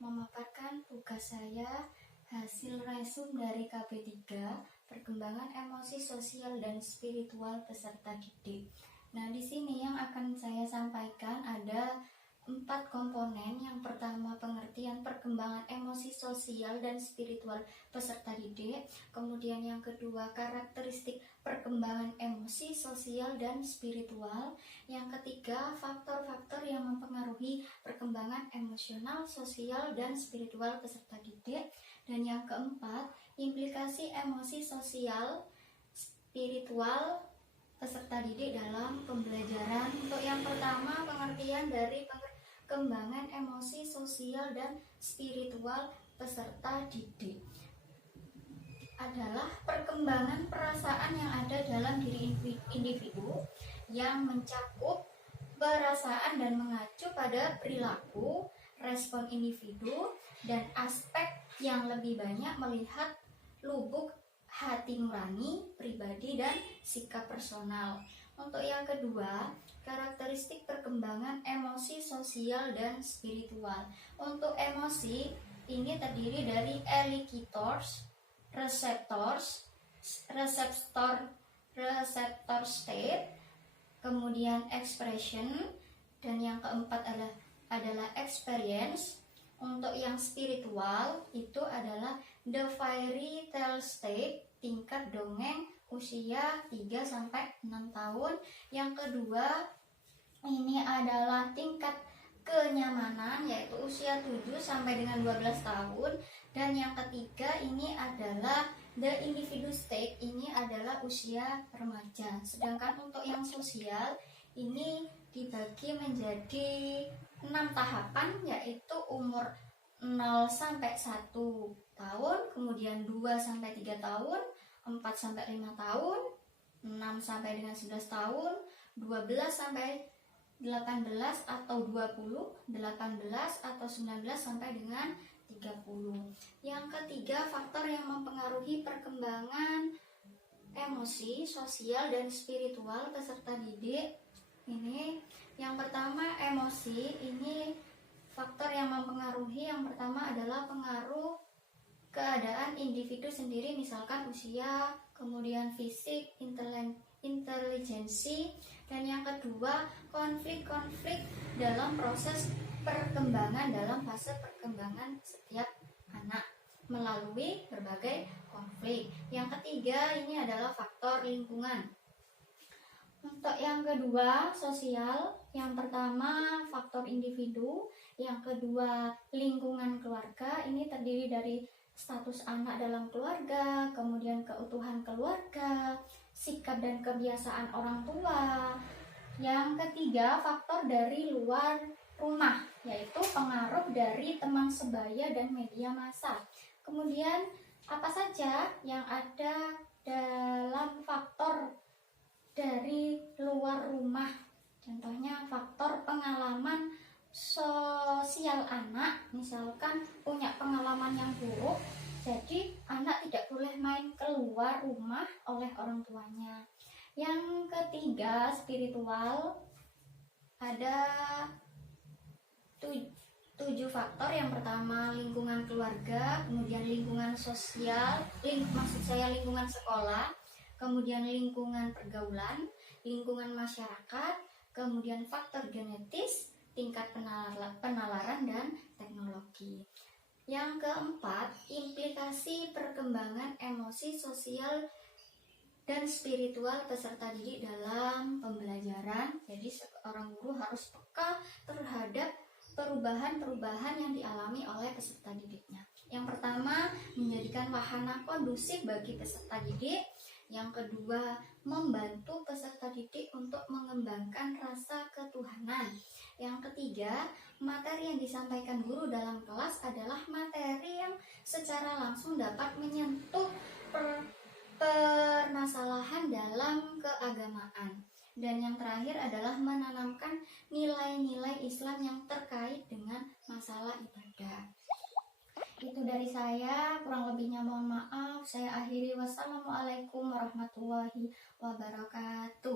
memaparkan tugas saya hasil resume dari KP3 Perkembangan Emosi Sosial dan Spiritual Peserta Didik. Nah, di sini yang akan saya sampaikan ada 4 komponen. Yang pertama, pengertian perkembangan emosi sosial dan spiritual peserta didik. Kemudian yang kedua, karakteristik perkembangan emosi sosial dan spiritual. Yang ketiga, faktor-faktor yang mempengaruhi perkembangan emosional, sosial, dan spiritual peserta didik. Dan yang keempat, implikasi emosi sosial, spiritual peserta didik dalam pembelajaran. Untuk yang pertama, pengertian dari perkembangan emosi sosial dan spiritual peserta didik adalah perkembangan perasaan yang ada dalam diri individu yang mencakup perasaan dan mengacu pada perilaku, respon individu, dan aspek yang lebih banyak melihat lubuk hati nurani, pribadi, dan sikap personal. Untuk yang kedua, karakteristik perkembangan emosi sosial dan spiritual. Untuk emosi, ini terdiri dari elicitors, receptor state, kemudian expression, dan yang keempat adalah experience. Untuk yang spiritual itu adalah the fairy tale state, tingkat dongeng usia 3-6 tahun. Yang kedua ini adalah tingkat kenyamanan, yaitu usia 7 sampai dengan 12 tahun. Dan yang ketiga ini adalah the individu state, ini adalah usia remaja. Sedangkan untuk yang sosial ini dibagi menjadi 6 tahapan, yaitu umur 0 sampai 1 tahun, kemudian 2 sampai 3 tahun, 4 sampai 5 tahun, 6 sampai dengan 11 tahun, 12 sampai 18 atau 20, 18 atau 19 sampai dengan 30. Yang ketiga, faktor yang mempengaruhi perkembangan emosi, sosial, dan spiritual peserta didik. Ini yang pertama, emosi. Ini faktor yang mempengaruhi. Yang pertama adalah pengaruh keadaan individu sendiri, misalkan usia, kemudian fisik, intelijensi, dan yang kedua, konflik-konflik dalam proses perkembangan, dalam fase perkembangan setiap anak melalui berbagai konflik. Yang ketiga ini adalah faktor lingkungan. Untuk yang kedua, sosial. Yang pertama, faktor individu. Yang kedua, lingkungan keluarga. Ini terdiri dari status anak dalam keluarga, kemudian keutuhan keluarga, sikap dan kebiasaan orang tua. Yang ketiga, faktor dari luar rumah, yaitu pengaruh dari teman sebaya dan media massa. Kemudian, apa saja yang ada dalam faktor dari luar rumah? Contohnya faktor pengalaman sosial anak, misalkan punya pengalaman yang buruk, jadi anak tidak boleh main keluar rumah oleh orang tuanya. Yang ketiga, spiritual. Ada 7 faktor. Yang pertama, lingkungan keluarga, kemudian lingkungan sosial, lingkungan sekolah, kemudian lingkungan pergaulan, lingkungan masyarakat, kemudian faktor genetis, tingkat penalaran, dan teknologi. Yang keempat, implikasi perkembangan emosi sosial dan spiritual peserta didik dalam pembelajaran. Jadi seorang guru harus peka terhadap perubahan-perubahan yang dialami oleh peserta didiknya. Yang pertama, menjadikan wahana kondusif bagi peserta didik. Yang kedua, membantu peserta didik untuk mengembangkan rasa ketuhanan. Yang ketiga, materi yang disampaikan guru dalam kelas adalah materi yang secara langsung dapat menyentuh permasalahan dalam keagamaan. Dan yang terakhir adalah menanamkan nilai-nilai Islam yang terkait dengan masalah ibadah. Itu dari saya, kurang lebihnya mohon maaf. Saya akhiri. Wassalamualaikum warahmatullahi wabarakatuh.